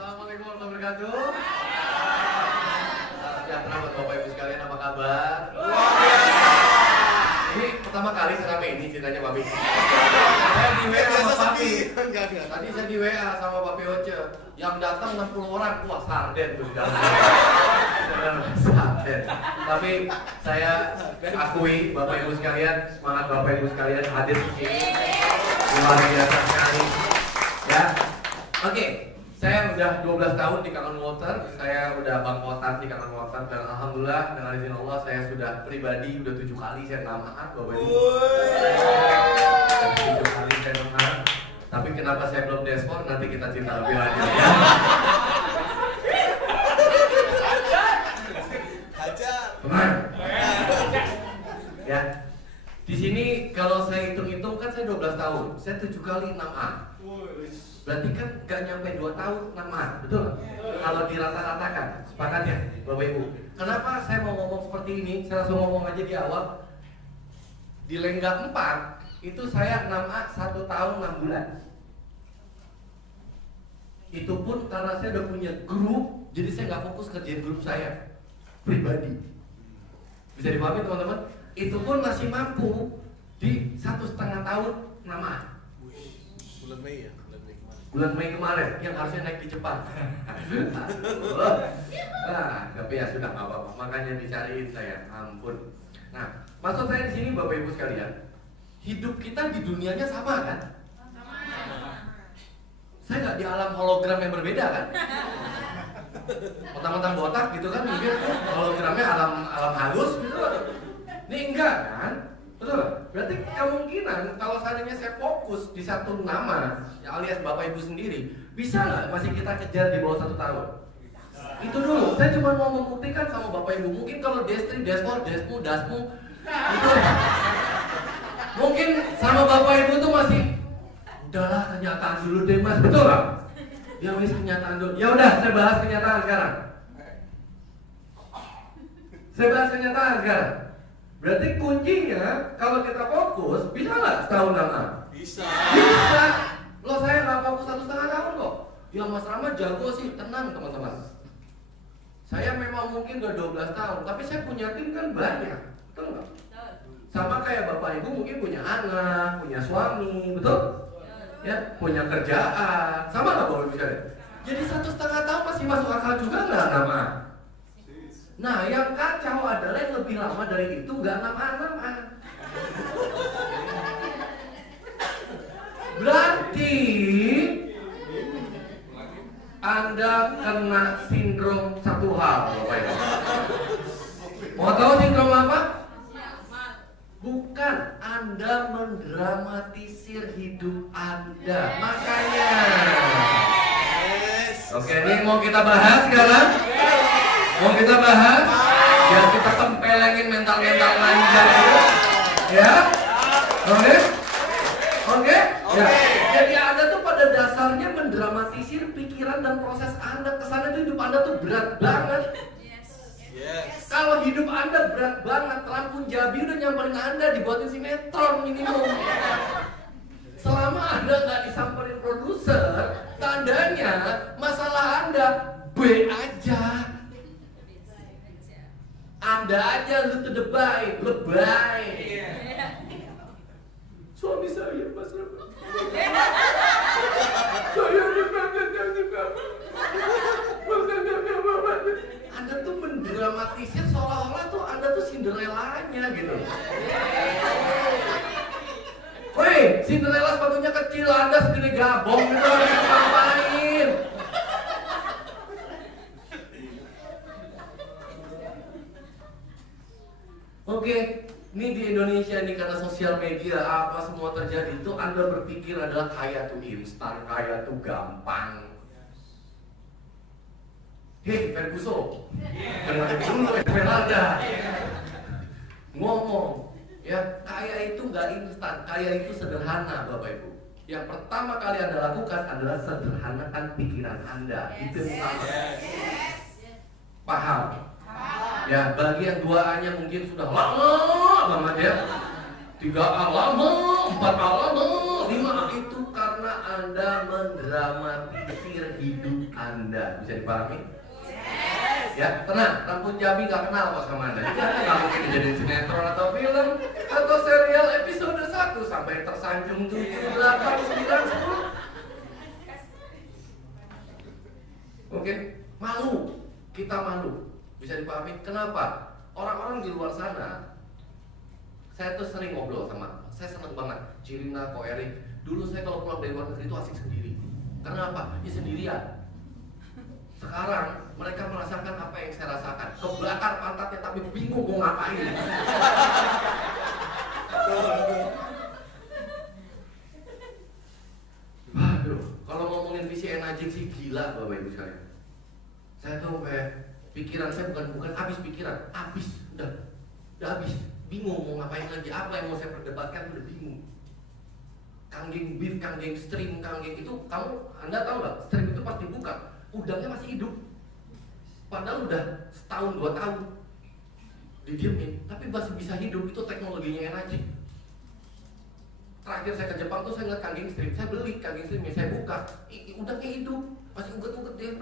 Assalamualaikum warahmatullahi wabarakatuh. Salam sejahtera buat Bapak Ibu sekalian, apa kabar? Ini pertama kali serame ini ceritanya Papi. Saya di WA sama Papi. Tadi saya di WA sama Papi Oce. Yang datang 60 orang, wah sarden tuh di dalam. Sarden. Tapi saya akui Bapak Ibu sekalian, semangat Bapak Ibu sekalian hadir di sini. Luar biasa sekali. Ya. Oke. Saya udah 12 tahun di Kangen Water, saya udah bangkotan di Kangen Water, dan alhamdulillah dengan izin Allah saya sudah pribadi udah 7 kali saya namahan Bapak Ibu. 7 kali saya namahan. Tapi kenapa saya belum deskor, nanti kita cerita lebih lanjut ya. Teman. Ya. Di sini kalau saya hitung-hitung kan saya 12 tahun, saya 7 kali 6A. Berarti kan gak nyampe 2 tahun 6A, betul? Kalau dirata-ratakan, sepakat ya Bapak Ibu. Kenapa saya mau ngomong seperti ini? Saya langsung ngomong aja di awal. Di Lenggang 4 itu saya 6A 1 tahun 6 bulan. Itu pun karena saya udah punya grup, jadi saya gak fokus kerjain grup saya pribadi. Bisa dipahami teman-teman? Itu pun masih mampu di 1,5 tahun 6A. Bulan Mei ya? Bulan Mei kemarin yang harusnya naik di Jepang. Nah, tapi ya sudah nggak apa-apa. Makanya dicariin saya, ampun. Nah, maksud saya di sini Bapak Ibu sekalian, hidup kita di dunianya sama kan? Sama. Saya nggak di alam hologram yang berbeda kan? Mentang-mentang botak gitu kan, mungkin hologramnya alam halus gitu. Ini enggak kan? Betul. Berarti kemungkinan kalau seandainya saya fokus di satu nama, ya alias Bapak Ibu sendiri, bisa nggak masih kita kejar di bawah 1 tahun? Itu dulu. Saya cuma mau membuktikan sama Bapak Ibu. Mungkin kalau Destri, Desmond, Desmu, Dasmu, itu mungkin sama Bapak Ibu tuh masih, udahlah kenyataan dulu deh Mas, betul nggak? Ya wis kenyataan dulu. Ya udah, saya bahas kenyataan sekarang. Saya bahas kenyataan sekarang. Berarti kuncinya kalau kita fokus, bisa nggak setahun lama? Bisa. Bisa. Loh saya nggak fokus 1,5 tahun kok. Ya Mas Rama jago sih, tenang teman-teman. Saya memang mungkin udah 12 tahun, tapi saya punya tim kan banyak, betul nggak? Sama kayak Bapak Ibu mungkin punya anak, punya suami, betul? Ya, punya kerjaan, sama nggak Bapak Ibu sekalian? Jadi 1,5 tahun masih masuk akal juga nggak nama? Nah, yang kacau adalah yang lebih lama dari itu nggak nama-nama. Berarti Anda kena sindrom satu hal, Bapak Ibu. Mau tahu sindrom apa? Bukan, Anda mendramatisir hidup Anda. Makanya. Oke, ini mau kita bahas sekarang. Mau kita bahas, biar kita tempelengin mental-mental manja itu, ya? Oke? Oke? Ya. Jadi Anda tuh pada dasarnya mendramatisir pikiran dan proses Anda. Kesana tuh hidup Anda tuh berat banget. Kalau hidup Anda berat banget, Lampung Jabi udah nyamperin Anda, dibuatin sinetron minimum. Selama Anda nggak disamperin produser, tandanya masalah Anda B aja. Anda aja lu tuh lebay. Suami saya Mas Rama. Saya Anda tuh mendramatisir seolah-olah tuh Anda tuh Cinderella-nya gitu. Woi, Cinderella sepatunya kecil, Anda segede gabong gitu, ngapain? Oke, ini di Indonesia nih karena sosial media apa semua terjadi itu Anda berpikir adalah kaya tuh instan, kaya tuh gampang. Hei, Ferguson, dengerin dulu Esmeralda ngomong, ya kaya itu nggak instan, kaya itu sederhana Bapak Ibu. Yang pertama kali Anda lakukan adalah sederhanakan pikiran Anda. Itu yang pertama. Paham? Ya, bagi yang 2A-nya mungkin sudah lama banget ya. 3A lama, 4A lama, 5A itu karena Anda mendramatisir hidup Anda. Bisa dipahami? Ya, tenang, rambut Jabi gak kenal kok sama Anda. Jadi Anda gak mungkin dijadiin sinetron atau film atau serial episode 1 sampai tersanjung 7, 8, 9, 10. Oke, malu. Kita malu. Bisa dipahami? Kenapa? Orang-orang di luar sana, saya tuh sering ngobrol sama, saya seneng banget. Cirina, Ko Erik. Dulu saya kalau pulang dari luar negeri itu asik sendiri. Karena apa? Ya sendirian. Sekarang mereka merasakan apa yang saya rasakan. Kebakar pantatnya tapi bingung mau ngapain. Aduh, kalau ngomongin visi energi sih gila Bapak Ibu sekalian. Saya tuh kayak pikiran saya bukan habis pikiran, udah habis. Bingung mau ngapain lagi, apa yang mau saya perdebatkan udah bingung. Kanggeng beef, kanggeng stream, kanggeng itu Anda tahu nggak? Stream itu pasti buka, udangnya masih hidup. Padahal udah setahun 2 tahun didiemin, tapi masih bisa hidup. Itu teknologinya energi. Terakhir saya ke Jepang tuh saya ngeliat kanggeng stream, saya beli kanggeng streamnya, saya buka, udangnya hidup, masih uget-uget dia.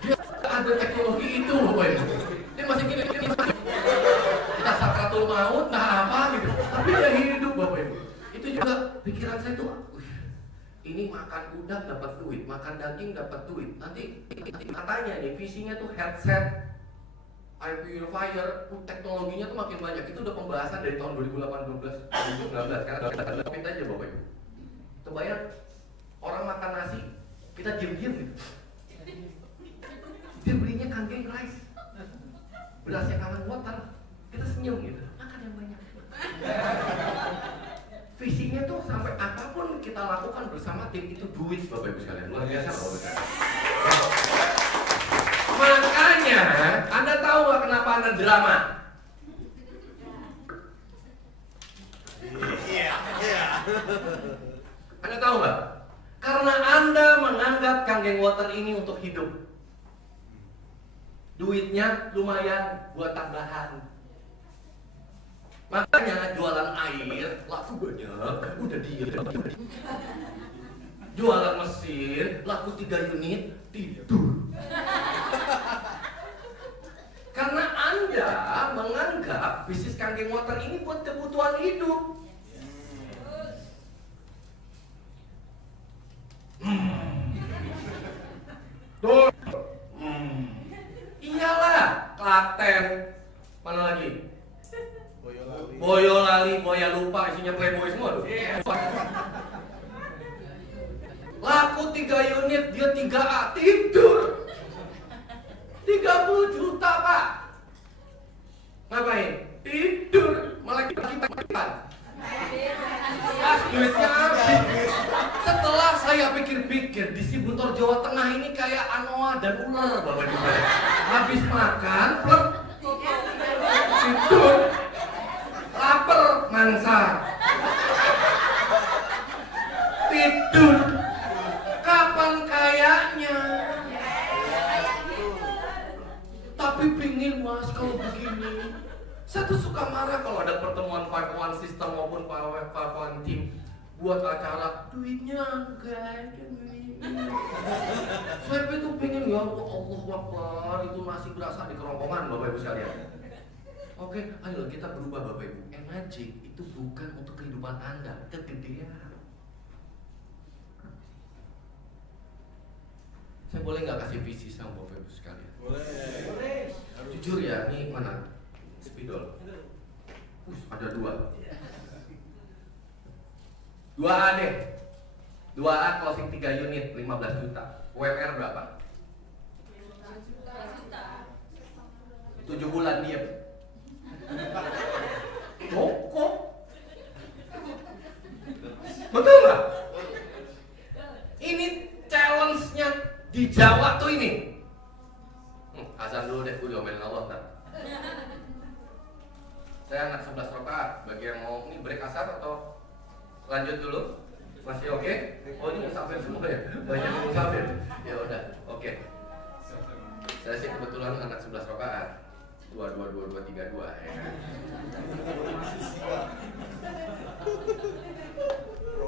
Dia ada teknologi itu Bapak Ibu. Dia masih gini. Kita sakratul maut, nah apa gitu. Tapi dia hidup Bapak Ibu. Itu juga pikiran saya tuh, ini makan udang dapat duit, makan daging dapat duit. Nanti katanya nih visinya tuh headset, air purifier, teknologinya tuh makin banyak. Itu udah pembahasan dari tahun 2018, 2019. Karena ada COVID aja Bapak Ibu. Kebayang orang makan nasi, kita diam-diam gitu. Dia belinya kanggeng rice, berasnya kangen water, kita senyum gitu. Makan yang banyak. Visinya tuh sampai apapun kita lakukan bersama tim itu duit Bapak Ibu sekalian. Luar biasa Bapak Ibu. Makanya Anda tahu nggak kenapa Anda drama? Anda tahu nggak? Karena Anda menganggap kanggeng water ini untuk hidup. Duitnya lumayan buat tambahan. Makanya jualan air laku banyak, udah diem. Jualan mesin laku 3 unit, tidur. Karena Anda menganggap bisnis kanggeng water ini buat kebutuhan hidup. Tuh. Iyalah, Klaten. Mana lagi? Boyolali, Boya lupa isinya playboy semua tuh. Laku 3 unit, dia 3A, tidur. 30 juta Pak. Ngapain? Tidur. Malah kita makan. Duitnya habis. Setelah saya pikir-pikir, distributor Jawa Tengah ini kayak anoa dan ular Bapak Ibu. Habis makan, plek, tidur, lapar, mangsa, tidur. Kapan kayaknya? Tapi pingin Mas kalau begini. Saya tuh suka marah kalau ada pertemuan 5-1 system maupun 5-1 team buat acara duitnya enggak kayak gini. Saya tuh pengen ya Allah Akbar, itu nasi berasa di kerongkongan Bapak Ibu sekalian. Oke, ayo kita berubah Bapak Ibu. Magic itu bukan untuk kehidupan Anda, kegedean. Saya boleh nggak kasih visi sama Bapak Ibu sekalian? Boleh. Jujur ya, ini mana? Spidol. Ada 2. 2A deh. 2A closing 3 unit 15 juta. UMR berapa? 7 bulan diem. Cukup. Betul nggak? Ini challenge-nya di Jawa tuh ini. Azan dulu deh, gue diomelin Allah ntar. Saya anak 11 rakaat. Bagi yang mau ini break asar atau lanjut dulu? Masih oke? Oh ini musafir semua ya? Banyak yang musafir? Ya udah, oke. Saya sih kebetulan anak 11 rakaat. 2, 2, 2, 2, 3, 2 ya.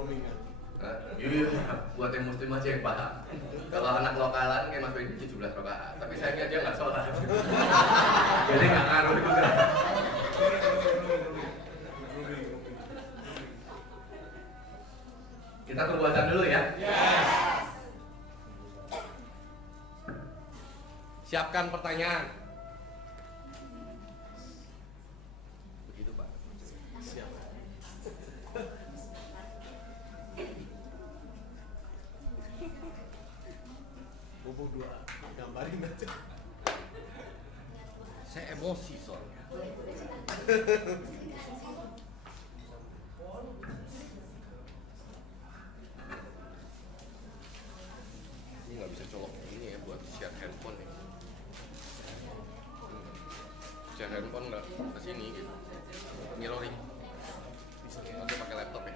roaming kan? Iya, buat yang muslim aja yang paham. Kalau anak lokalan kayak Mas Wedi 17 rakaat, tapi sayangnya dia nggak sholat. Jadi nggak ngaruh juga. Kita tunggu azan dulu ya. Siapkan pertanyaan. Begitu Pak. Siap. Bobo 2, gambarin aja. Saya emosi soalnya. Ini nggak bisa colok ini ya buat share handphone ya. Share handphone nggak ke sini gitu. Mirroring. Nanti pakai laptop ya.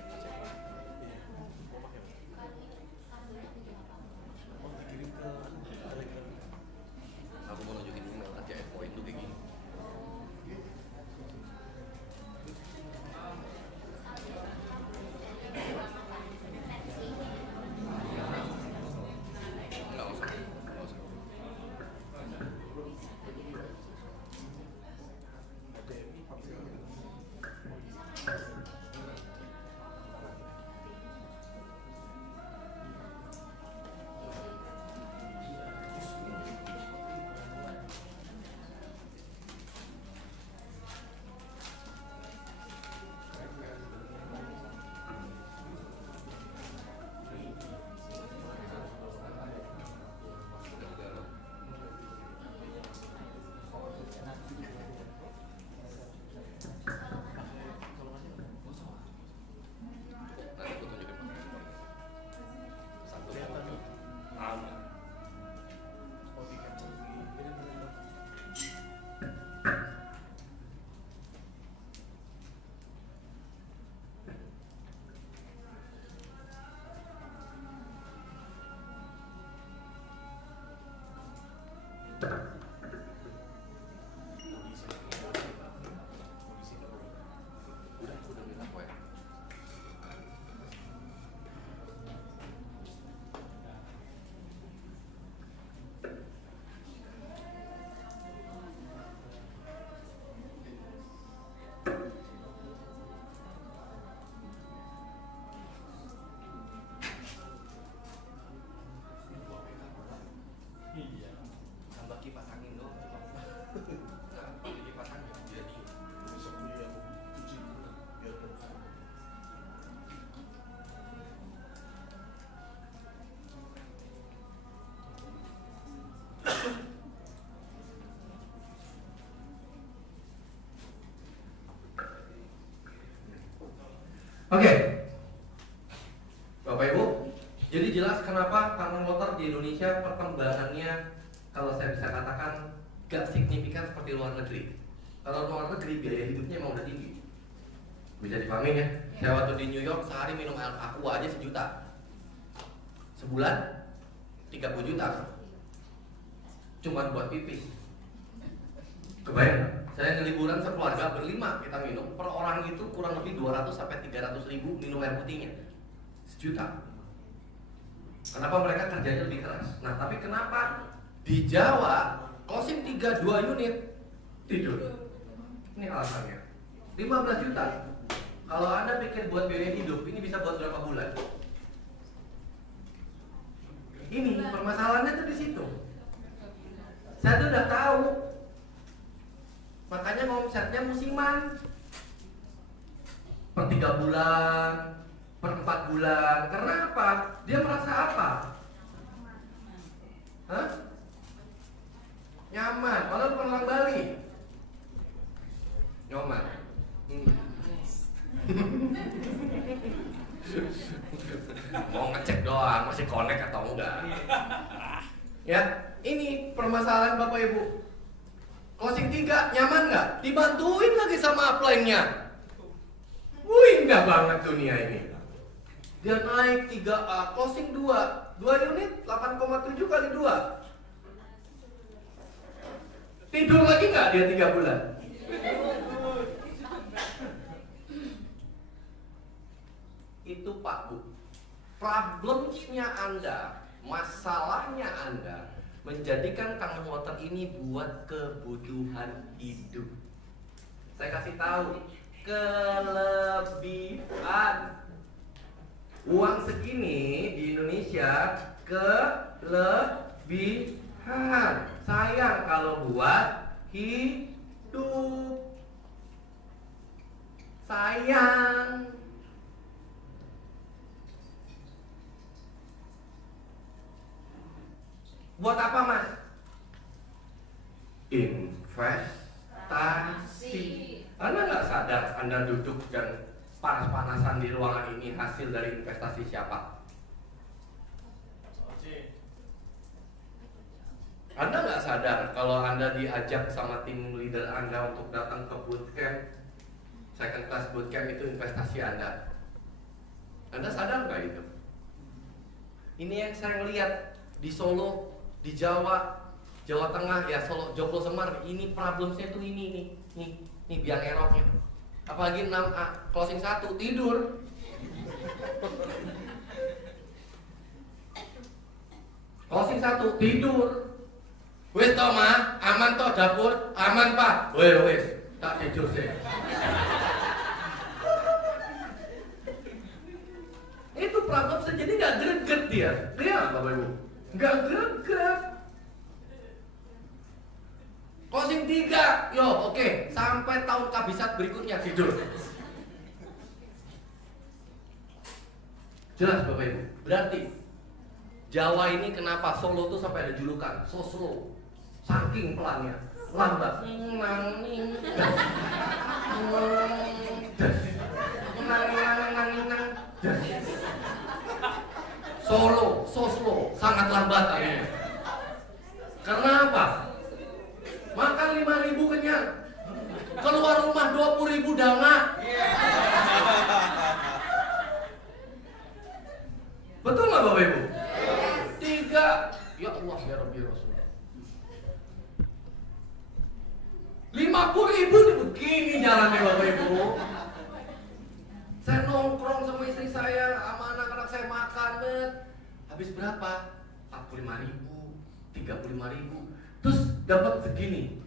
Aku mau nunjukin ini nanti ya, poin tuh kayak gini. Nggak usah. Nanti aku tunjukin. Satu. Udah minta poin. Tambah kipas angin doang. Nah, pakai kipas angin biar dingin. Besok beli aku cuci biar Oke, Bapak Ibu, jadi jelas kenapa carbon motor di Indonesia perkembangannya kalau saya bisa katakan gak signifikan seperti luar negeri. Kalau luar negeri biaya hidupnya emang udah tinggi, bisa dipahami ya. Saya waktu di New York sehari minum air aqua aja 1 juta, sebulan 30 juta, cuman buat pipis. Kebayang? Saya liburan sekeluarga berlima kita minum, per orang itu kurang lebih 200 sampai 300 ribu minum air putihnya, 1 juta. Kenapa mereka kerjanya lebih keras? Nah, tapi kenapa di Jawa closing 3 2 unit tidur? Ini alasannya. 15 juta. Kalau Anda pikir buat biaya hidup, ini bisa buat berapa bulan? Ini permasalahannya tuh di situ. Saya tuh udah tahu. Makanya omsetnya musiman. Per 3 bulan, per 4 bulan. Kenapa? Dia merasa apa? Hah? Nyaman. Padahal pulang Bali. Nyaman. Mau ngecek doang, masih connect atau enggak. Ya, ini permasalahan Bapak Ibu. Closing 3, nyaman nggak? Dibantuin lagi sama upline-nya. Wih, indah banget dunia ini. Dia naik 3A, closing 2 unit, 8,7 kali 2. Tidur lagi nggak dia 3 bulan? itu Pak Bu, problemnya Anda, masalahnya Anda menjadikan Kang Water ini buat kebutuhan hidup. Saya kasih tahu, kelebihan uang segini di Indonesia kelebihan. Sayang kalau buat hidup. Sayang. Buat apa Mas? Investasi. Anda nggak sadar Anda duduk dan panas-panasan di ruangan ini hasil dari investasi siapa? Anda nggak sadar kalau Anda diajak sama tim leader Anda untuk datang ke bootcamp, second class bootcamp itu investasi Anda. Anda sadar nggak itu? Ini yang saya lihat di Solo, di Jawa, Jawa Tengah, ya Solo, Joglo, Semar. Ini problemnya tuh ini nih biang eroknya. Apalagi 6A, closing 1, tidur. Closing 1, tidur. Wis toh mah, aman toh dapur, aman Pak. Wis, tak tidur sih. Itu problem jadi nggak greget dia. Lihat Bapak Ibu, nggak greget. Closing 3, yo oke, sampai tahun kabisat berikutnya tidur. Jelas Bapak Ibu. Berarti Jawa ini kenapa Solo tuh sampai ada julukan so slow, saking pelannya, lambat. Solo, so slow, sangat lambat akhirnya. Karena apa? Makan 5.000 kenyang, keluar rumah 20.000 dana. Betul nggak Bapak Ibu? 3, ya Allah ya Rabbi Rasul. 50.000 begini jalannya Bapak Ibu. Saya nongkrong sama istri saya, sama anak-anak saya makan, habis berapa? 45.000, 35.000. Terus dapat segini.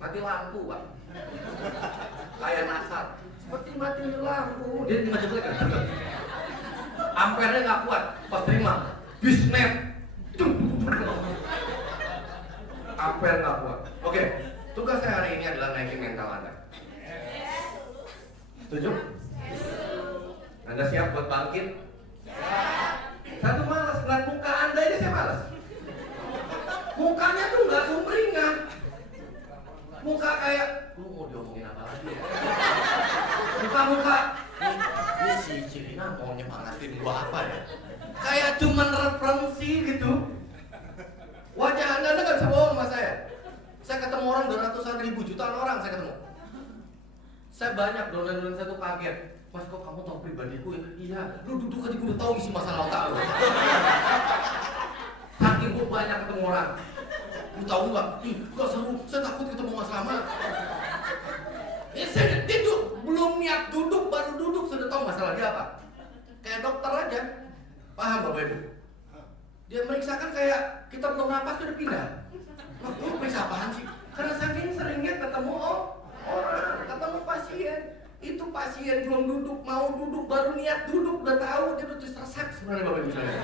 Mati lampu Pak. Kayak nasar. Seperti mati lampu. Dia tinggal jelek kan? Ampernya nggak kuat. Pas terima, bisnet. Amper nggak kuat. Oke, tugas saya hari ini adalah naikin mental Anda. Setuju? Anda siap buat bangkit? Saya tuh malas, ngeliat muka Anda aja saya malas. Mukanya tuh nggak sumringah. Muka kayak, lu mau diomongin apa lagi ya? Muka-muka, ini si Cilina mau nyemangatin gua apa ya? Kayak cuman referensi gitu. Wajah Anda nggak bisa bohong sama saya. Saya ketemu orang 200-an ribu, jutaan orang saya ketemu. Saya banyak downline saya tuh kaget. Mas kok kamu tahu pribadiku ya? Iya, lu duduk aja gue udah tahu isi masalah otak lu. Saking gue banyak ketemu orang. Lu tahu nggak? Ih, gak seru. Saya takut ketemu Mas Lama. Ya saya tidur, belum niat duduk, baru duduk sudah tahu masalah dia apa. Kayak dokter aja. Paham Bapak Ibu? Dia meriksakan kayak kita belum napas sudah pindah. Lu periksa apaan sih? Karena saking seringnya ketemu orang, ketemu pasien. Itu pasien belum duduk, mau duduk, baru niat duduk, udah tahu dia udah tersesat sebenarnya Bapak Ibu saya.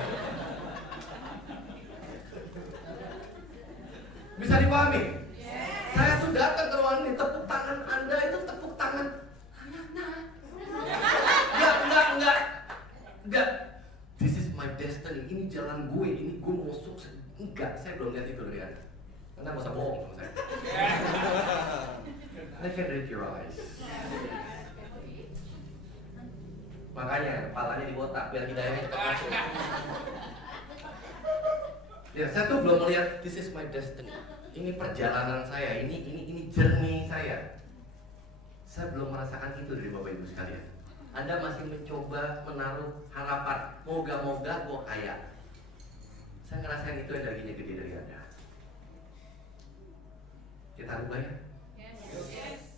Bisa dipahami? Yes. Saya sudah datang ke ruangan ini, tepuk tangan Anda itu tepuk tangan enggak. This is my destiny, ini jalan gue, ini gue mau sukses. Enggak, saya belum lihat itu dari Anda. Anda gak usah bohong sama saya. I can read your eyes. Makanya kepalanya dibotak biar hidayahnya cepat masuk. Ya, saya tuh belum melihat this is my destiny. Ini perjalanan saya, ini journey saya. Saya belum merasakan itu dari Bapak Ibu sekalian. Anda masih mencoba menaruh harapan, moga-moga gue kaya. Saya ngerasain itu energinya gede dari Anda. Kita rubah ya? Yes.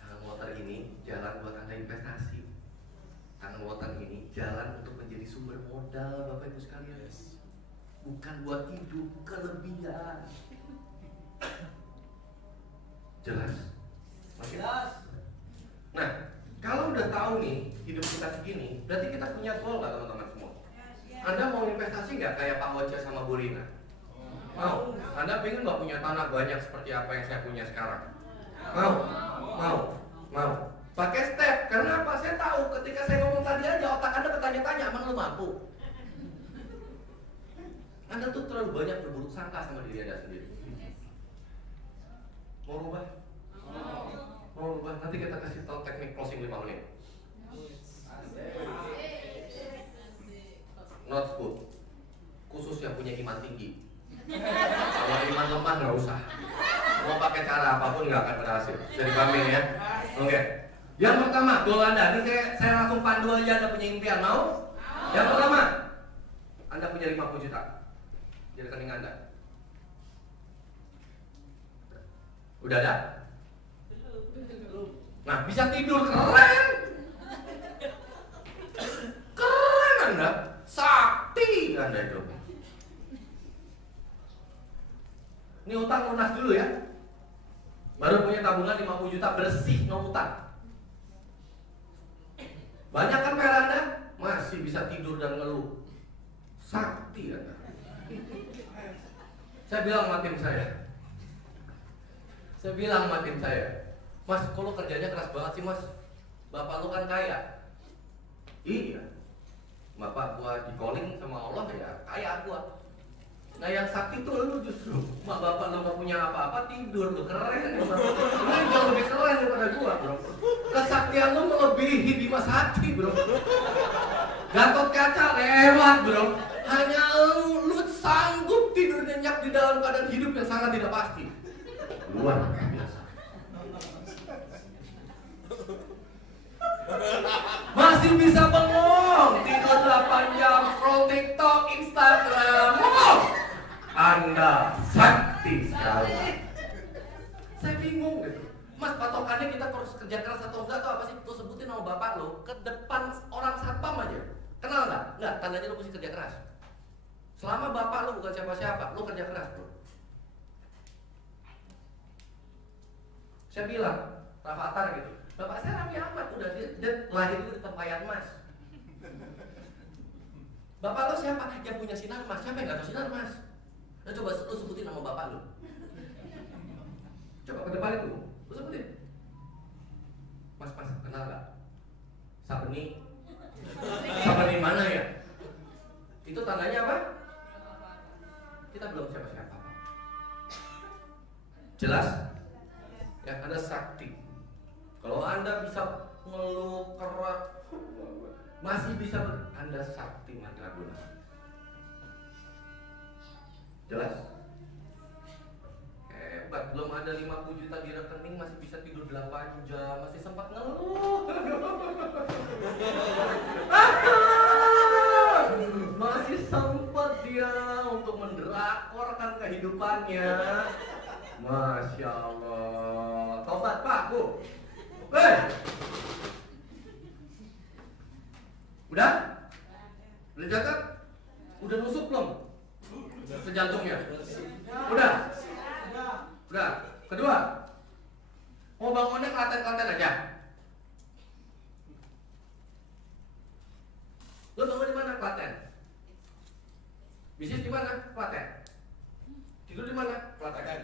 Jalan motor ini jalan buat Anda investasi. jalan untuk menjadi sumber modal Bapak Ibu sekalian. Bukan buat hidup kelebihan. Jelas? Oke. Nah, kalau udah tahu nih hidup kita segini, berarti kita punya goal nggak teman-teman semua? Anda mau investasi nggak kayak Pak Oce sama Bu Rina? Mau? Anda pengen nggak punya tanah banyak seperti apa yang saya punya sekarang? Mau? Mau? Pakai step, karena apa? Saya tahu ketika saya ngomong tadi aja otak Anda bertanya-tanya, emang lu mampu? Anda tuh terlalu banyak berburuk sangka sama diri Anda sendiri. Mau rubah? Mau rubah? Nanti kita kasih tahu teknik closing 5 menit. Not good. Khusus yang punya iman tinggi. Kalau iman lemah nggak usah. Mau pakai cara apapun nggak akan berhasil. Bisa dipahamin ya? Oke. Yang pertama, goal Anda. Ini saya langsung pandu aja. Anda punya impian, mau? Yang pertama, Anda punya 50 juta di rekening Anda. Udah ada? Nah, bisa tidur keren. Keren Anda. Sakti Anda itu. Ini utang lunas dulu ya. Baru punya tabungan 50 juta bersih, no utang. Banyak kan PR Anda? Masih bisa tidur dan ngeluh. Sakti Anda. Saya bilang sama tim saya, Mas, kok lu kerjanya keras banget sih Mas? Bapak lu kan kaya. Iya. Bapak gua di calling sama Allah ya kaya gua. Nah yang sakti tuh lu justru. Mak bapak lu gak punya apa-apa, tidur lu keren. Lu jauh lebih keren daripada gua, bro. Kesaktian lu melebihi Dimas Hati, bro. Gatot Kaca lewat, bro. Hanya lu sanggup tidur nyenyak di dalam keadaan hidup yang sangat tidak pasti. Luar biasa. Masih bisa bengong, tidur 8 jam, scroll TikTok, Instagram. Anda sakti sekali. Saya bingung gitu. Mas, patokannya kita terus kerja keras atau enggak tuh apa sih? Tuh sebutin nama bapak lo ke depan orang satpam aja. Kenal nggak? Nggak, tandanya lo mesti kerja keras. Selama bapak lo bukan siapa-siapa, lo kerja keras, bro. Saya bilang, Rafathar gitu. Bapak saya Raffi Ahmad, udah dia lahir itu di tempayan Mas. Bapak lo siapa? Yang punya sinar Mas. Siapa yang nggak tahu sinar Mas? Nah coba lo sebutin nama bapak lo. Coba ke depan itu, lo sebutin. Mas, kenal nggak? Sabeni mana ya? Itu tandanya apa? Kita belum siapa-siapa. Jelas? Ya, Anda sakti. Kalau Anda bisa ngeluh keras, masih bisa Anda sakti mandraguna. Jelas? Hebat, belum ada 50 juta di rekening masih bisa tidur 8 jam, masih sempat ngeluh. Masih sempat dia untuk mendrakorkan kehidupannya. Masya Allah. Tobat Pak, Bu. Udah? Udah catat? Udah nusuk belum? Ke jantungnya? Udah? Udah. Kedua, mau bangunnya klaten-klaten aja. Lo bangun di mana? Klaten. Bisnis di mana? Klaten. Tidur di mana? Klaten.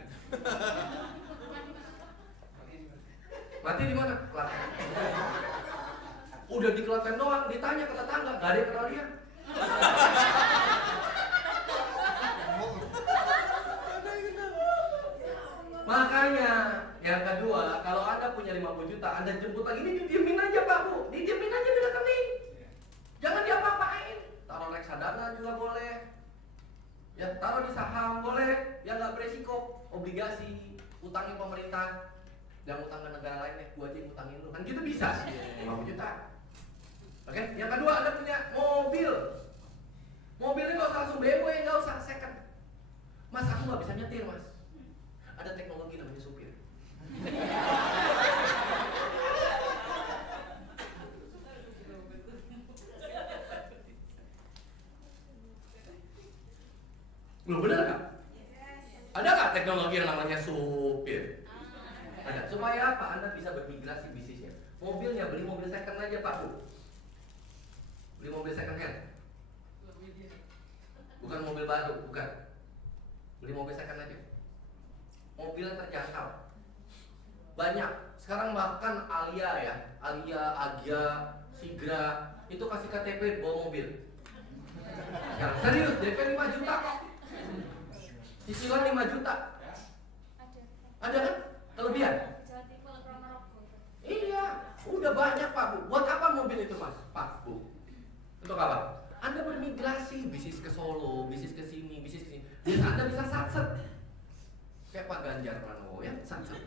Mati di mana? Klaten. Udah di Klaten doang, ditanya ke tetangga, gak ada yang kenal dia. Makanya yang kedua, kalau Anda punya 50 juta, Anda jemput lagi, ini didiemin aja Pak Bu, didiemin aja di rekening. Jangan diapa-apain. Taruh reksadana juga boleh. Ya, taruh di saham boleh, yang nggak beresiko, obligasi, utangin pemerintah, jangan utang ke negara lain deh, gua aja yang utangin lu, kan gitu bisa, 50 juta. Oke, yang kedua Anda punya mobil. Mobilnya nggak usah langsung BMW, nggak usah second. Mas, aku nggak bisa nyetir Mas. Ada teknologi namanya supir. Belum benar nggak? Ada nggak teknologi yang namanya supir? Ada. Supaya apa? Anda bisa bermigrasi bisnisnya. Mobilnya, beli mobil second aja Pak Bu. Beli mobil second hand. Bukan mobil baru, bukan. Beli mobil second aja. Mobil yang terjangkau. Banyak. Sekarang bahkan Alia ya, Alia, Agia, Sigra itu kasih KTP bawa mobil. Ya, serius, DP 5 juta kok. Cicilan 5 juta. Ada kan? Kelebihan? Iya, udah banyak Pak Bu. Buat apa mobil itu Mas? Pak Bu. Untuk apa? Anda bermigrasi, bisnis ke Solo, bisnis ke sini, bisnis ke sini. Biasa Anda bisa satset. Kayak Pak Ganjar Pranowo ya, satset.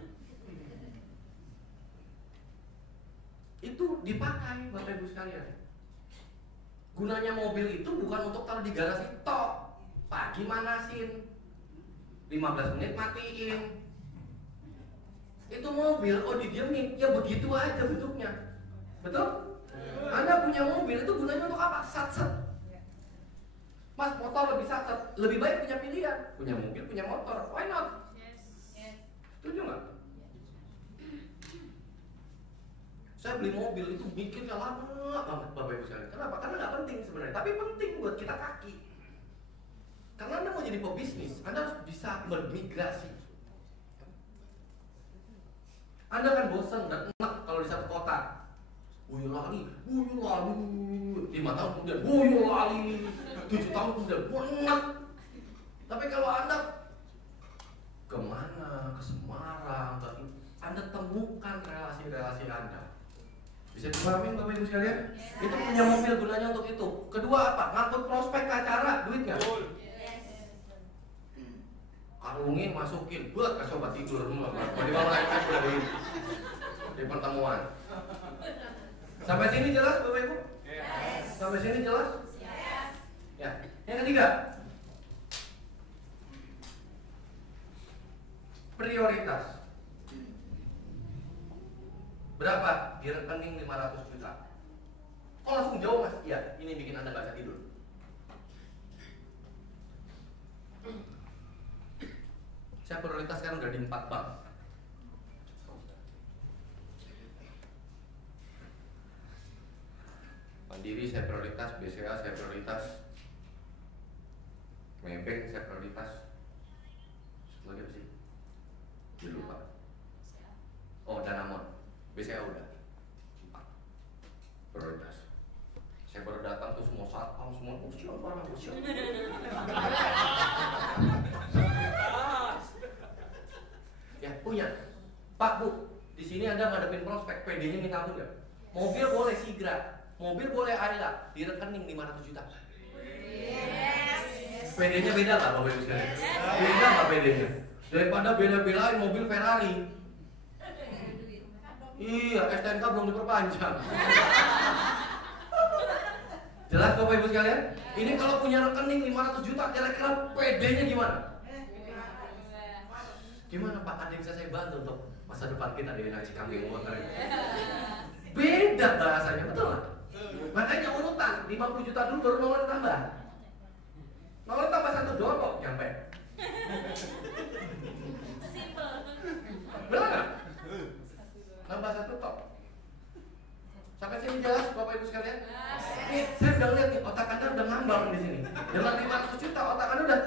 Itu dipakai Bapak Ibu sekalian. Gunanya mobil itu bukan untuk taruh di garasi tok. Pagi manasin, 15 menit matiin. Itu mobil, oh didiemin, ya begitu aja bentuknya. Betul? Anda punya mobil itu gunanya untuk apa? Satset. Mas, motor lebih satset. Lebih baik punya pilihan. Punya mobil, punya motor. Why not? Setuju nggak? Saya beli mobil itu mikirnya lama banget Bapak Ibu sekalian. Kenapa? Karena nggak penting sebenarnya. Tapi penting buat kita kaki. Karena Anda mau jadi pebisnis, Anda harus bisa bermigrasi. Anda kan bosan dan enak kalau di satu kota. Boyolali, 5 tahun kemudian Boyolali, 7 tahun kemudian enak. Tapi kalau Anda kemana, ke Semarang, Anda temukan relasi-relasi Anda. Bisa dipahami Bapak Ibu sekalian? Itu punya mobil gunanya untuk itu. Kedua apa? Ngangkut prospek ke acara, duit nggak? Karungin, masukin, buat kasih obat tidur. Di bawah lain udah di pertemuan. Sampai sini jelas Bapak Ibu? Sampai sini jelas? Ya. Yang ketiga, prioritas. Berapa? Di rekening 500 juta. Oh langsung jauh Mas? Iya, ini bikin Anda nggak bisa tidur. Saya prioritas sekarang udah di 4 bank. Mandiri saya prioritas, BCA saya prioritas, Maybank saya prioritas. Lagi apa sih? Dia lupa. Oh, Danamon. BCA udah 4 prioritas. Saya baru datang tuh semua satpam semua usia barang usia. Ya punya. Pak Bu, di sini Anda ngadepin prospek, PD-nya minta ampun nggak? Mobil boleh Sigra, mobil boleh Ayla, di rekening 500 juta. PD-nya beda nggak Bapak Ibu sekalian? Beda nggak PD-nya? Daripada bela-belain mobil Ferrari. Iya, STNK belum diperpanjang. Jelas Bapak Ibu sekalian? Ini kalau punya rekening 500 juta, kira-kira PD-nya gimana? Gimana Pak? Ada yang bisa saya bantu untuk masa depan kita di Energi Kambing Water ini? Beda bahasanya, betul nggak? Makanya urutan 50 juta dulu baru nomor tambah. Nomor tambah 1 doang kok nyampe. Benar nggak? Tambah 1 kok. Sampai sini jelas Bapak Ibu sekalian? Nih, saya udah lihat nih otak Anda udah ngambang di sini. Dengan 500 juta otak Anda udah,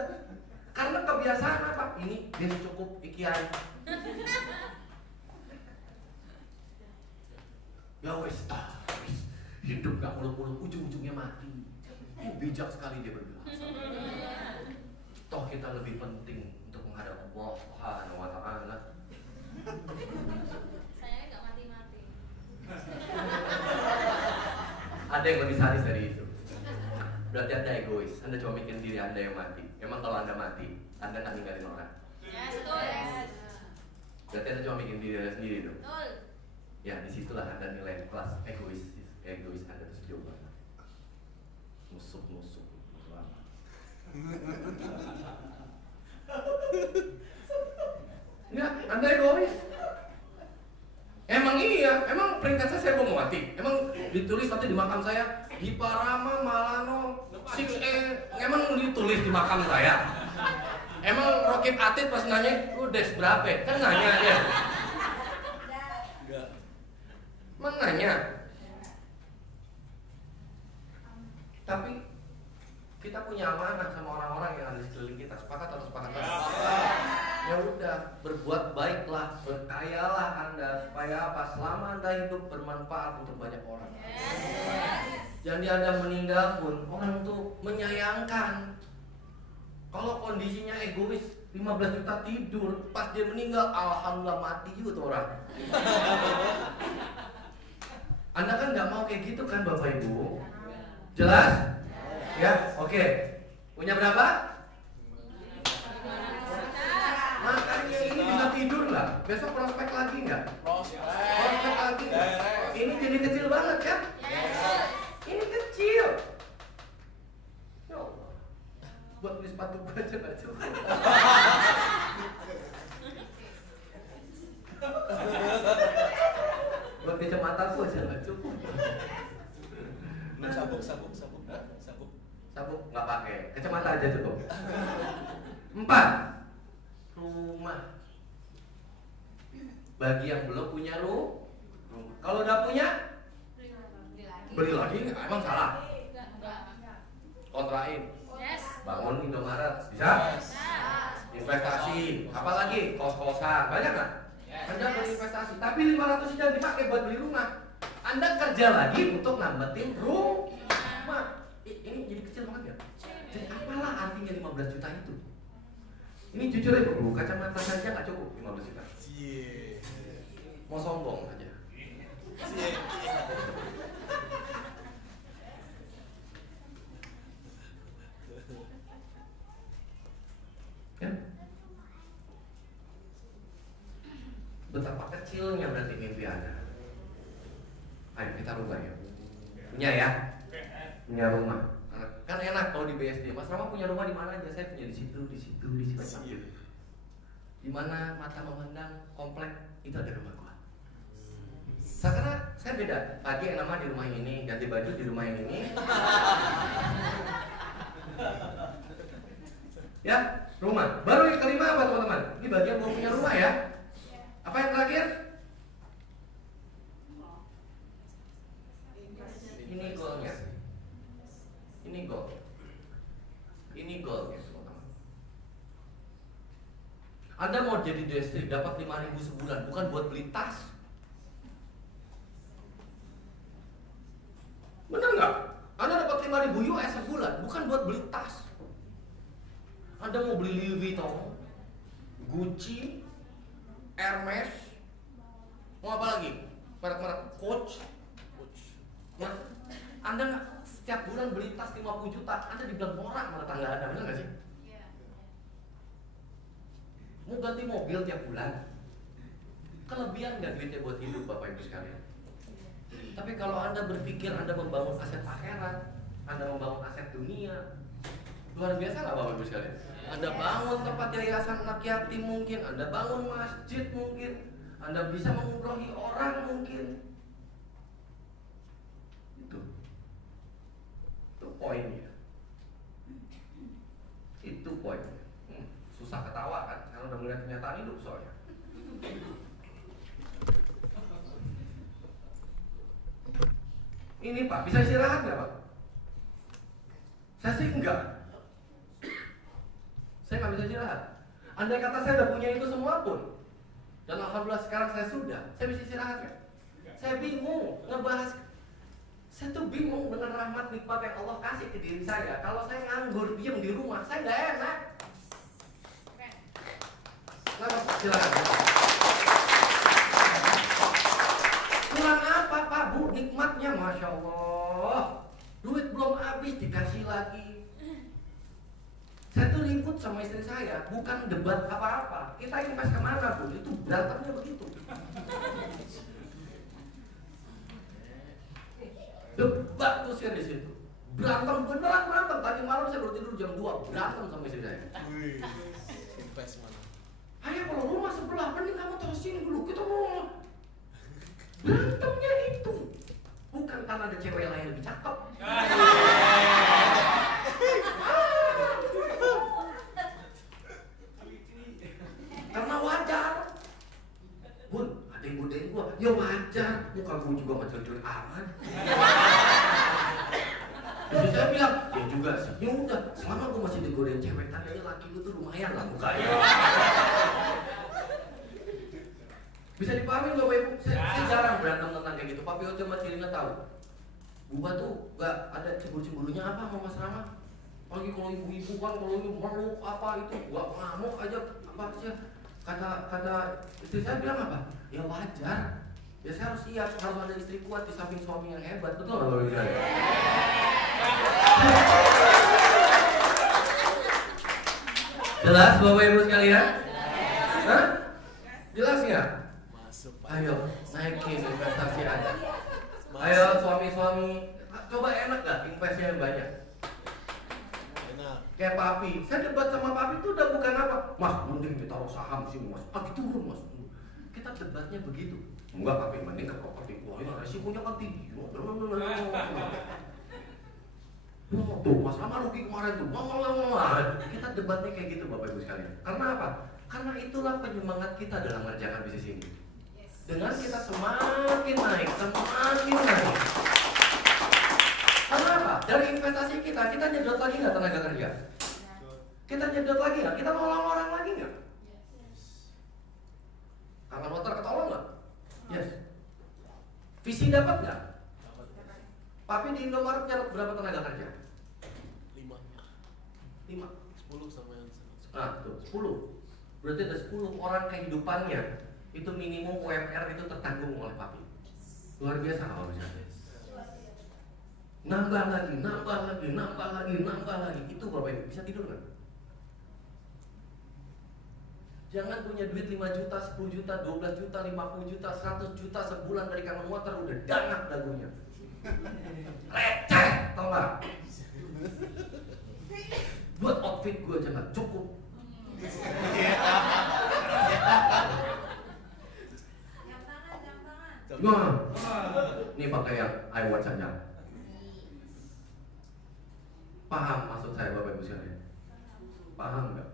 karena kebiasaan apa? Ini dia cukup ikian. Ya wes, hidup gak muluk-muluk, ujung-ujungnya mati. Bijak sekali dia berbahasa. Toh kita lebih penting untuk menghadap Allah Subhanahu wa Ta'ala. Saya gak mati-mati. Ada yang lebih sadis dari itu. Berarti Anda egois. Anda cuma mikirin diri Anda yang mati. Emang kalau Anda mati, Anda nggak ninggalin orang. Berarti Anda cuma mikirin diri Anda sendiri tuh. Ya, disitulah Anda nilai kelas egois Anda tuh sejauh mana. Musuh. Enggak, Anda egois. Emang iya, emang peringkat saya mau mati. Emang ditulis nanti di makam saya Diparama Malano 6A, emang ditulis di makam saya. Emang Rokib Atid pas nanya, lu des berapa? Kan nanya dia. Enggak. Emang nanya. Tapi kita punya amanah sama orang-orang yang ada di sekeliling kita. Sepakat atau sepakat? Ya udah, berbuat baiklah, berkayalah Anda supaya apa? Selama Anda hidup bermanfaat untuk banyak orang. Jadi Anda meninggal pun orang tuh menyayangkan. Kalau kondisinya egois, 15 juta tidur, pas dia meninggal, alhamdulillah mati juga tuh orang. Anda kan nggak mau kayak gitu kan Bapak Ibu? Jelas? Ya, oke. Punya berapa? Makanya ini bisa tidur nggak? Besok prospek lagi nggak? Prospek lagi nggak? Ini jadi kecil banget kan? Ini kecil. Ya Allah. Buat beli sepatu gue aja nggak cukup. Buat kacamata gue aja nggak cukup. Sabuk nggak pakai, kacamata aja cukup. 4. Rumah. Bagi yang belum punya rumah. Kalau udah punya, beli lagi. Emang salah? Kontrain. Bangun Indomaret, bisa? Investasi, apa lagi? Kos-kosan, banyak nggak? Anda berinvestasi, tapi 500 jangan dipakai buat beli rumah. Anda kerja lagi untuk nambahin rumah. Ini jadi kecil banget ya? Jadi apalah artinya 15 juta itu? Ini jujur ya bro, kacamata saja nggak cukup 15 juta. Mau sombong aja. Ya? Betapa kecilnya berarti mimpi Anda. Ayo kita rubah ya. Punya ya? Punya rumah. Kan enak kalau di BSD. Mas Rama punya rumah di mana aja? Saya punya di situ. Di mana mata memandang komplek itu ada rumah gua. Karena saya beda. Pagi yang nama di rumah ini, ganti baju di rumah yang ini. Ya, rumah. Baru yang kelima apa teman-teman? Ini bagian mau punya rumah ya. Apa yang terakhir? Ini goalnya. Ini goal. Ini goalnya teman-teman. Anda mau jadi DST dapat 5.000 sebulan, bukan buat beli tas. Benar nggak? Anda dapat 5.000 US sebulan, bukan buat beli tas. Anda mau beli Louis Vuitton, Gucci, Hermes, mau apa lagi? Merek-merek Coach. Ya, Anda nggak setiap bulan beli tas 50 juta, Anda dibilang norak sama tetangga Anda, benar nggak sih? Mau ganti mobil tiap bulan, kelebihan nggak duitnya buat hidup Bapak Ibu sekalian? Tapi kalau Anda berpikir Anda membangun aset akhirat, Anda membangun aset dunia, luar biasa nggak Bapak Ibu sekalian? Anda bangun tempat yayasan anak yatim mungkin, Anda bangun masjid mungkin, Anda bisa mengumrohi orang mungkin. Itu poinnya. Itu poinnya. Susah ketawa kan? Karena udah melihat kenyataan hidup soalnya. Ini Pak, bisa istirahat nggak Pak? Saya sih enggak. Saya nggak bisa istirahat. Andai kata saya udah punya itu semua pun, dan alhamdulillah sekarang saya sudah, saya bisa istirahat nggak? Saya bingung ngebahas. Saya tuh bingung dengan rahmat nikmat yang Allah kasih ke diri saya. Kalau saya nganggur diem di rumah, saya nggak enak. Silakan. Kurang apa Pak Bu? Nikmatnya Masya Allah. Duit belum habis dikasih lagi. Saya tuh ribut sama istri saya, bukan debat apa-apa. Kita invest kemana Bu? Itu berantemnya begitu. Debat tuh saya di situ. Berantem beneran berantem. Tadi malam saya baru tidur jam 2 berantem sama istri saya. Invest mana? Ayo kalau rumah sebelah, mending kamu terusin dulu. Kita mau berantemnya itu. Bukan karena ada cewek lain lebih cakep. gue juga mah jelek aman. Terus saya bilang, ya juga sih, ya udah, selama gue masih digodain cewek, tandanya laki lu tuh lumayan lah mukanya. Bisa dipahami Bapak Ibu? Saya jarang berantem tentang kayak gitu. Papi Oce sama Cirina tahu. Gua tuh gak ada cemburu-cemburunya apa sama Mas Rama. Apalagi kalau ibu-ibu kan, kalau ini meluk apa itu, gua ngamuk aja apa sih? Kata istri saya bilang apa? Ya wajar. Ya saya harus siap, harus ada istri kuat di samping suami yang hebat. Betul nggak Bapak Ibu? Jelas Bapak Ibu sekalian? Hah? Jelas nggak? Ayo naikin investasi Anda. Ayo suami-suami, coba enak gak investasi yang banyak? Enak. Kayak papi, saya debat sama papi itu udah bukan apa. Mas, mending kita taruh saham sih mas. Pagi turun mas. Kita debatnya begitu. Enggak papi, mending ke properti. Wah ini resikonya kan tinggi. Tuh mas Rama rugi kemarin tuh. Kita debatnya kayak gitu Bapak Ibu sekalian. Karena apa? Karena itulah penyemangat kita dalam mengerjakan bisnis ini. Dengan kita semakin naik. Karena apa? Dari investasi kita nyedot lagi nggak tenaga kerja? Kita nyedot lagi nggak? Kita nolong orang lagi nggak? Kangen motor ketolong nggak? Yes. Visi dapat nggak? Papi di Indomaret nyerap berapa tenaga kerja? 5. 10 sama yang Nah, tuh 10. Berarti ada 10 orang kehidupannya itu minimum UMR itu tertanggung oleh papi. Luar biasa kalau misalnya. Nambah lagi. Itu Bapak Ibu bisa tidur nggak? Jangan punya duit 5 juta, 10 juta, 12 juta, 50 juta, 100 juta sebulan dari kangen motor udah dangak dagunya. Receh, tau gak? Buat outfit gue aja gak cukup. Nah, ini pakai yang iWatch saja. Paham maksud saya Bapak Ibu sekalian? Paham nggak?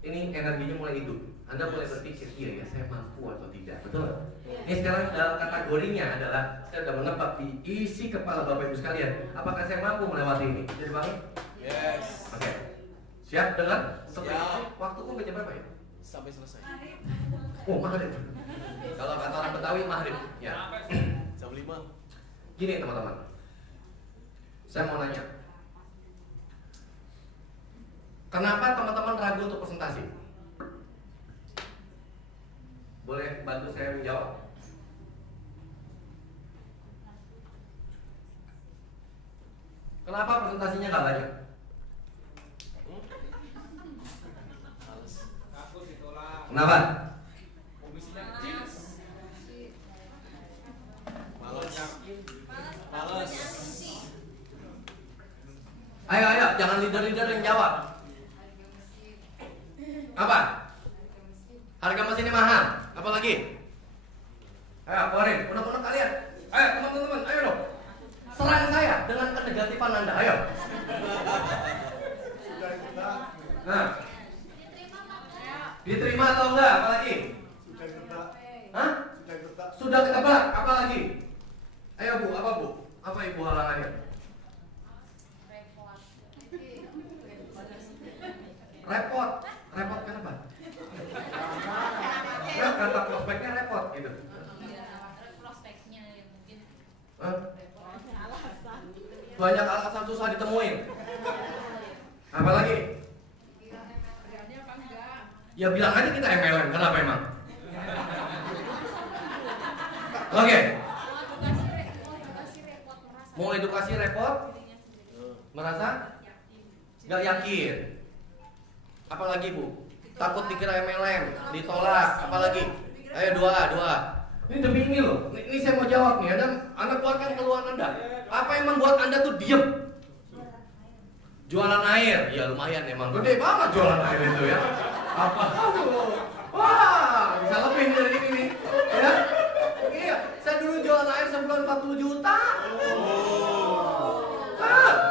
Ini energinya mulai hidup. Anda mulai berpikir, iya ya saya mampu atau tidak, betul? Ini sekarang kategorinya adalah saya sudah menebak di isi kepala Bapak Ibu sekalian. Apakah saya mampu melewati ini? Jadi Bang? Yes. Oke. Siap dengan? Siap. Waktuku sampai berapa ya? Sampai selesai. Oh maghrib. Kalau kata orang Betawi maghrib. Ya. Jam 5. Gini teman-teman. Saya mau nanya. Kenapa teman-teman ragu untuk presentasi? Boleh bantu saya menjawab? Kenapa presentasinya nggak banyak? Males. Kenapa? Males. Ayo, jangan leader-leader yang jawab. Apa? Harga mesinnya mahal. Apa lagi? Ayo, keluarin. Unek-unek kalian. Ayo, teman-teman, ayo dong. Serang saya dengan kenegatifan Anda. Ayo. Nah. Diterima atau enggak? Apa lagi? Hah? Sudah ketebak. Apa lagi? Ayo Bu, apa Bu? Apa Ibu halangannya? Repot. Repot kenapa? Ya, kata prospeknya repot gitu. Prospeknya ya mungkin. Banyak alasan susah ditemuin. Apa lagi? Ya bilang aja kita MLM. Kenapa emang? Oke. Mau edukasi repot? Merasa? Gak yakin. Apalagi Bu? Takut dikira MLM, ditolak. Apalagi? Ayo doa. Ini demi ini loh. Ini saya mau jawab nih. Anda keluarkan keluhan Anda. Apa yang membuat Anda tuh diem? Jualan air, ya lumayan emang gede banget jualan air itu ya. Apa? Wah, bisa lebih dari ini, ya? Iya, saya dulu jualan air sebulan 40 juta.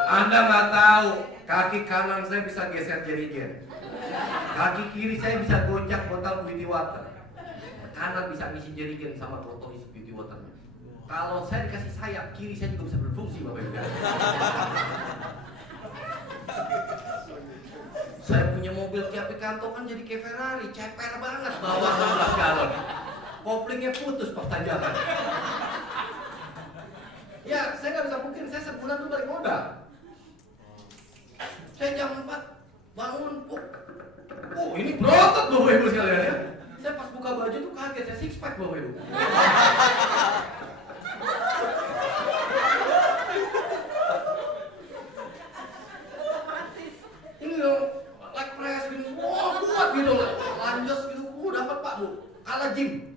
Anda nggak tahu, kaki kanan saya bisa geser jerigen, kaki kiri saya bisa gocak botol beauty water, kanan bisa ngisi jerigen sama botol isi beauty beauty waternya. Kalau saya dikasih sayap, kiri saya juga bisa berfungsi Bapak Ibu. Saya punya mobil Kia Picanto kan jadi kayak Ferrari, ceper banget bawa 16 galon. Koplingnya putus pas tanjakan. Ya, saya nggak bisa mungkin saya sebulan tuh balik modal. Saya jam 4 bangun, ini berotot Bapak Ibu sekalian ya. Saya pas buka baju tuh kaget, saya six pack Bapak Ibu. Ini loh, leg press gini, wah kuat gitu, lanjut gitu, dapat Pak Bu, kalah gym.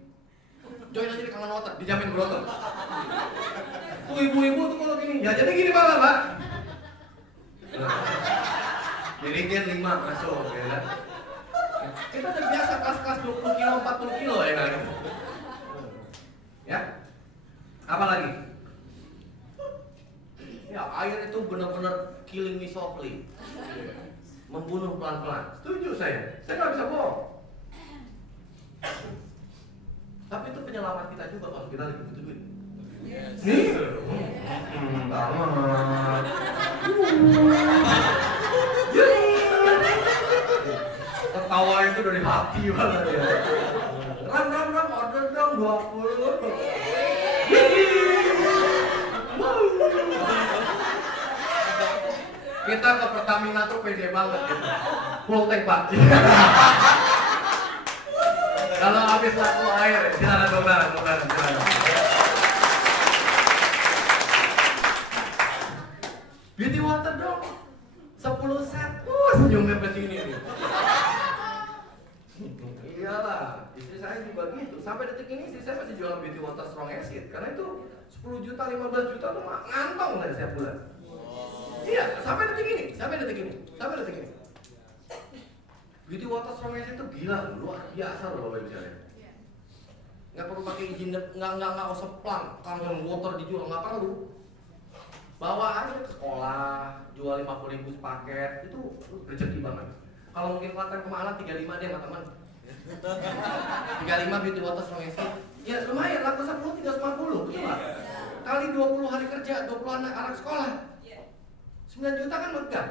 Join aja di Kangen Otak, dijamin berotot. Tuh ibu-ibu tuh kalau gini, ya jadi gini Pak. Jadi dia 5 masuk, ya kan? Kita udah biasa kelas-kelas 20 kilo, 40 kilo ya kan? Ya? Apa lagi? Ya, air itu benar-benar killing me softly. Membunuh pelan-pelan. Setuju saya nggak bisa bohong. Tapi itu penyelamat kita juga kalau kita lagi butuh duit. Nih, banget. Tertawa itu dari hati banget ya. Ram, order dong 20. Kita ke Pertamina tuh pede banget gitu. Full tank Pak. Kalau habis laku air, silakan silakan. Beauty water dong. 10 set. Senyumnya ke sini nih. Iyalah, istri saya juga gitu. Sampai detik ini istri saya masih jualan beauty water strong acid karena itu 10 juta, 15 juta tuh ngantong lah setiap bulan. Iya, sampai detik ini. Beauty water strong acid itu gila, luar biasa loh Bapak Ibu sekalian. Nggak perlu pakai izin, nggak usah plang, kangen water dijual, nggak perlu. Bawa aja ke sekolah, jual 50.000 sepaket, itu rezeki banget. Kalau mungkin Klaten kemahalan 35 deh teman-teman. 35 beauty water strong acid. Ya lumayan, laku 10, 350, betul nggak? Kali 20 hari kerja, 20 anak sekolah. 9 juta kan megah.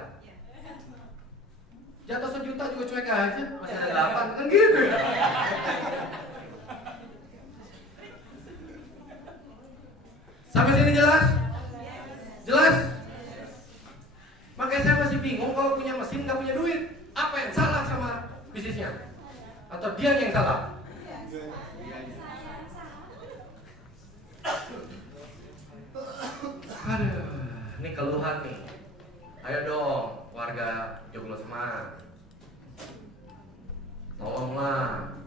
Jatuh 1 juta juga cuek aja, masih ada 8, kan gitu ya. Sampai sini jelas? Jelas? Makanya saya masih bingung kalau punya mesin nggak punya duit. Apa yang salah sama bisnisnya? Atau dia yang salah? Aduh, ini keluhan nih. Ayo dong, warga Joglosma. Tolonglah.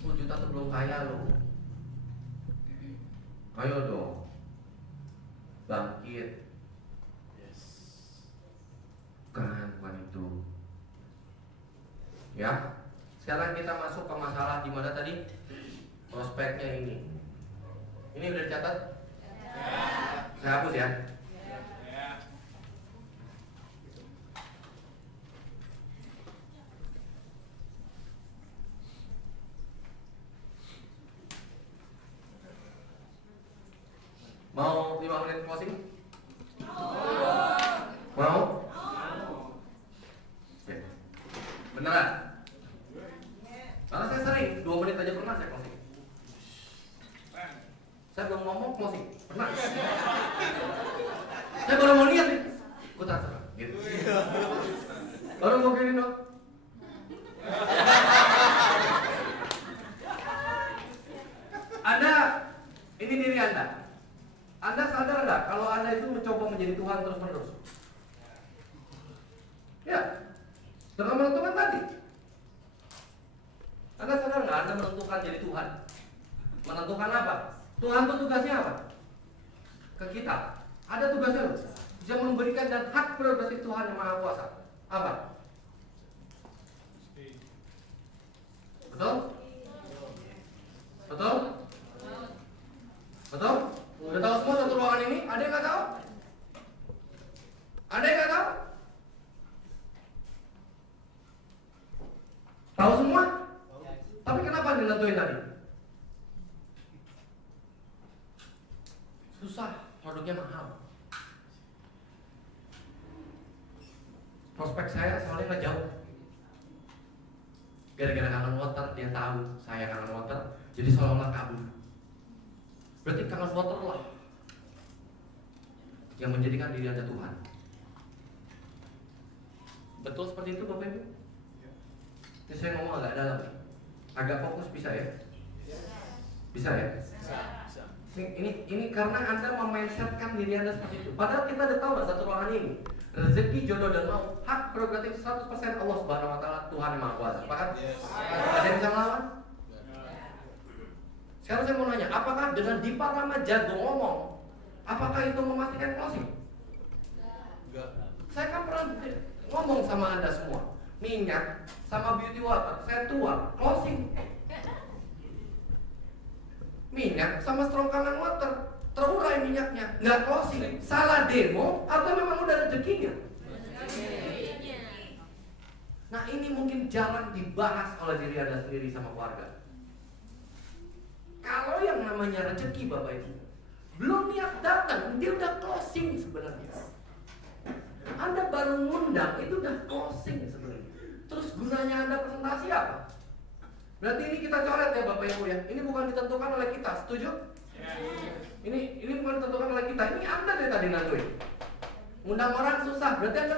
10 juta tuh belum kaya loh. Ayo dong. Bangkit. Bukan itu. Ya. Sekarang kita masuk ke masalah di mana tadi? Prospeknya ini. Ini udah dicatat? Ya. Saya hapus ya. Mau 5 menit closing? Mau? Oke. Beneran? Karena saya sering 2 menit aja pernah saya closing. Saya belum ngomong closing, pernah. Saya baru mau lihat nih, gue transfer gitu. Baru mau gini dong. Anda, ini diri Anda. Anda sadar nggak kalau Anda itu mencoba menjadi Tuhan terus-menerus? Ya, dengan menentukan tadi. Anda sadar nggak Anda menentukan jadi Tuhan? Menentukan apa? Tuhan itu tugasnya apa? Ke kita. Ada tugasnya loh. Dia memberikan dan hak prerogatif Tuhan yang Maha Kuasa. Apa? Betul? Betul? Betul? Udah tahu semua satu ruangan ini? Ada yang nggak tahu? Ada yang nggak tahu? Tahu semua? Tapi kenapa nentuin tadi? prospek saya soalnya nggak jauh. Gara-gara kangen water, dia tahu saya kangen water, jadi seolah-olah kabur. Berarti kangen water lah yang menjadikan diri Anda Tuhan. Betul seperti itu Bapak Ibu? Ini saya ngomong agak dalam, agak fokus bisa ya? Bisa ya? Bisa. Ini karena Anda memindsetkan diri Anda seperti itu. Padahal kita udah tahu satu ruangan ini, rezeki, jodoh dan maut hak prerogatif 100% Allah Subhanahu Wa Taala, Tuhan yang Maha Kuasa. Sepakat? Ada yang bisa melawan? Sekarang saya mau nanya, apakah dengan Dipa Rama jago ngomong, apakah itu memastikan closing? Enggak. Saya kan pernah ngomong sama Anda semua, minyak sama beauty water, saya tua, closing. Minyak sama strong kanan water, terurai minyaknya, nggak closing. Salah demo atau memang udah rezekinya? Nah ini mungkin jarang dibahas oleh diri Anda sendiri sama keluarga. Kalau yang namanya rezeki Bapak Ibu, belum niat datang, dia udah closing sebenarnya. Anda baru ngundang, itu udah closing sebenarnya. Terus gunanya Anda presentasi apa? Berarti ini kita coret ya Bapak Ibu ya. Ini bukan ditentukan oleh kita, setuju? Ini bukan ditentukan oleh kita. Ini Anda dari tadi nantuin. Ngundang orang susah, berarti Anda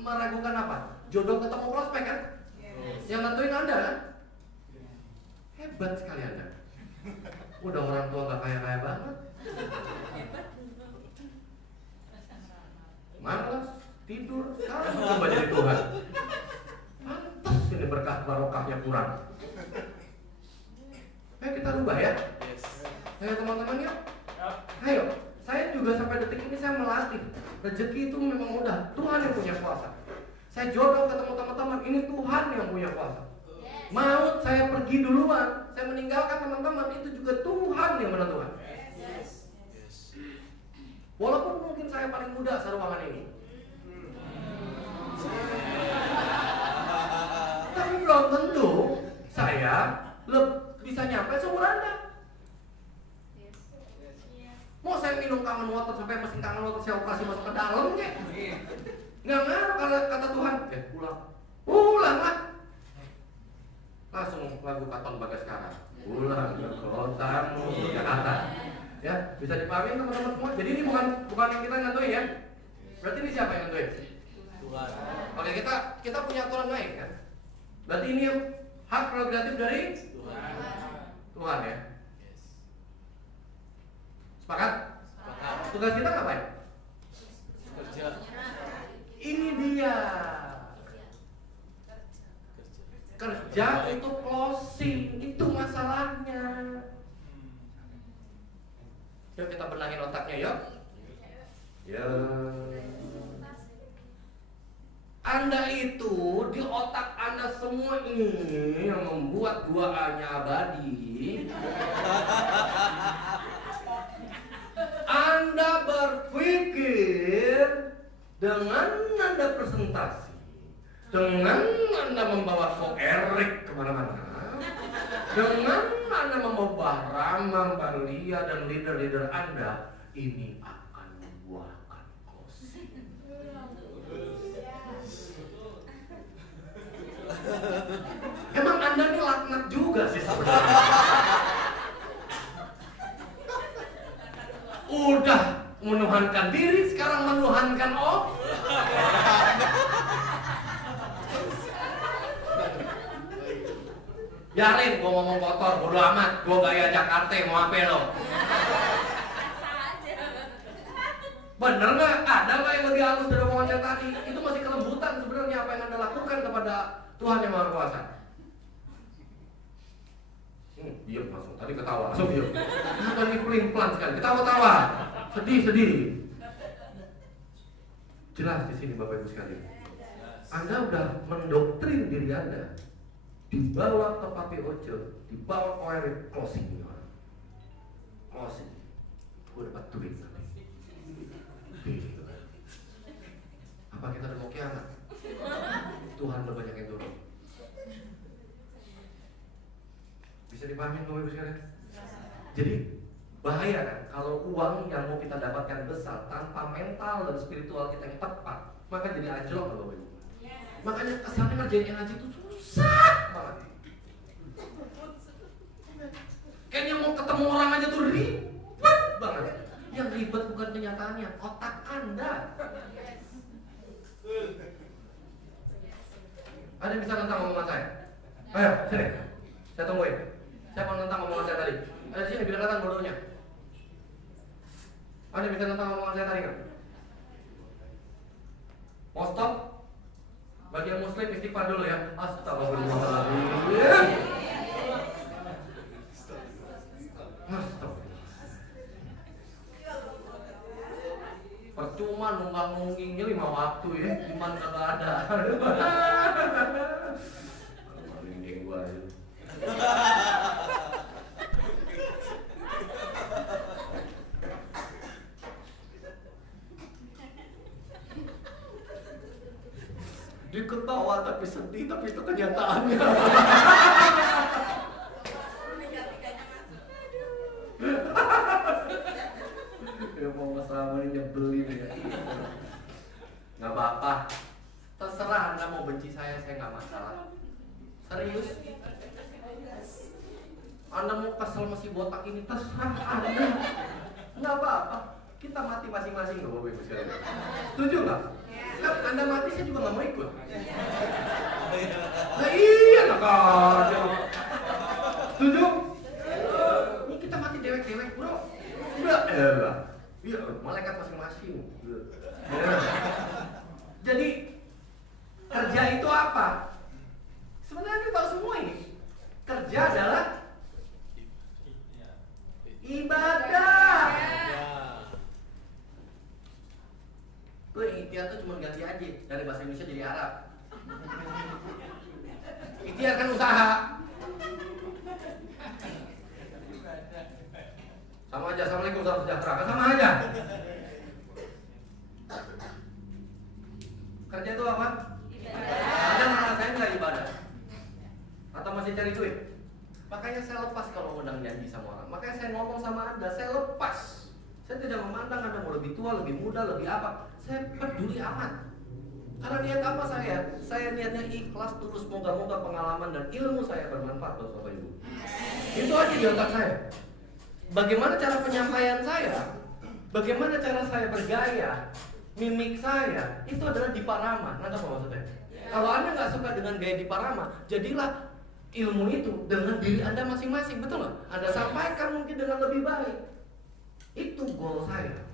meragukan apa? Jodoh ketemu prospek kan? Yang nentuin Anda kan? Hebat sekali Anda. Udah orang tua gak kaya-kaya banget, malas, tidur, sekarang coba jadi Tuhan. Pantas ini berkah barokahnya kurang. Ayo kita rubah ya. Yes. Ayo teman-teman ya. Ayo, saya juga sampai detik ini saya melatih. Rezeki itu memang udah Tuhan yang punya kuasa. Saya jodoh ketemu teman-teman, ini Tuhan yang punya kuasa. Maut saya pergi duluan, saya meninggalkan teman-teman, itu juga Tuhan yang menentukan. Yes. Walaupun mungkin saya paling muda seruangan ini, tapi belum tentu saya bisa nyampe seumur Anda. Mau saya minum kangen water sampai mesin kangen water saya operasi masuk ke dalam kek? Nggak ngaruh kalau kata Tuhan, pulang lah. Langsung lagu Katon Bagaskara, pulang ke kotamu Jakarta. Ya, bisa dipahami teman-teman semua. Jadi ini bukan yang kita nentuin ya. Berarti ini siapa yang nentuin? Tuhan. Oke, kita punya aturan lain kan. Berarti ini hak prerogatif dari Tuhan ya. Yes. Sepakat? Sepakat. Tugas kita ngapain? Kerja. Ini dia. Kerja untuk closing, itu masalahnya. Yuk kita benangin otaknya yuk. Ya. Anda itu di otak Anda semua ini yang membuat 2A-nya abadi. Anda berpikir dengan Anda presentasi, dengan Anda membawa Ko Erik kemana-mana, dengan Anda membawa Bahramang, Balia dan leader-leader Anda, ini akan membuahkan closing. Emang Anda ini laknat juga sih sebenarnya. Udah menuhankan diri, sekarang menuhankan Allah. Biarin gua ngomong kotor, bodo amat. Gua gaya Jakarta, mau apa lo? Bener nggak? Ada nggak yang lebih halus dari omongan saya tadi? Itu masih kelembutan sebenarnya apa yang Anda lakukan kepada Tuhan yang Maha Kuasa. Diam langsung. Tadi ketawa, langsung diam. Tadi pelin-pelan sekali. Ketawa-tawa. Sedih. Jelas di sini Bapak Ibu sekalian. Anda udah mendoktrin diri Anda. Dibawa ke Papi Ojo, dibawa ke ORI, closing. Closing. Gue dapat duit nanti. Apa kita udah mau kiamat? Tuhan udah banyak yang turun. Bisa dipahami Bapak Ibu sekalian? Jadi bahaya kan kalau uang yang mau kita dapatkan besar tanpa mental dan spiritual kita yang tepat, maka jadi anjlok Bapak Ibu. Makanya kesannya ngerjain ngaji itu susah banget. Kayaknya mau ketemu orang aja tuh ribet banget. Yang ribet bukan kenyataannya, otak Anda. Ada yang bisa nentang omongan saya? Ayo, sini. Saya tungguin. Siapa yang nentang omongan saya tadi? Ada di sini, biar kelihatan bodohnya. Ada yang bisa nentang omongan saya tadi kan? Mau stop? Bagi yang muslim istighfar dulu ya. Astagfirullahaladzim. Percuma nungging-nunggingnya 5 waktu ya, cuman kagak ada. Nungging gua aja. Dia ketawa tapi sedih, tapi itu kenyataannya. Ya mau sama ini nyebelin ya. Nggak apa-apa. Terserah Anda mau benci saya nggak masalah. Serius. Anda mau kesel masih botak ini, terserah Anda. Nggak apa-apa. Kita mati masing-masing loh Bapak Ibu sekalian. Setuju nggak? Kan Anda mati saya juga nggak mau ikut. Nah iya lah. Setuju? Ini kita mati dewek-dewek bro. Enggak. Iya, malaikat masing-masing. Jadi kerja itu apa? Sebenarnya kita tahu semua ini. Kerja adalah ibadah. Tuh ikhtiar tuh cuma ganti aja dari bahasa Indonesia jadi Arab. Ikhtiar kan usaha. Sama aja, assalamualaikum salam sejahtera, kan sama aja. Kerja itu apa? Ibadah. Anda ngerasain nggak ibadah? Atau masih cari duit? Makanya saya lepas kalau ngundang janji sama orang. Makanya saya ngomong sama Anda, saya lepas. Saya tidak memandang Anda mau lebih tua, lebih muda, lebih apa. Saya peduli amat. Karena niat apa saya? Saya niatnya ikhlas terus, moga-moga pengalaman dan ilmu saya bermanfaat buat Bapak Ibu. Itu aja di otak saya. Bagaimana cara penyampaian saya? Bagaimana cara saya bergaya? Mimik saya itu adalah diparama. Nggak tahu apa maksudnya? Kalau Anda nggak suka dengan gaya diparama, jadilah ilmu itu dengan diri Anda masing-masing, betul nggak? Anda sampaikan mungkin dengan lebih baik. Itu goal saya.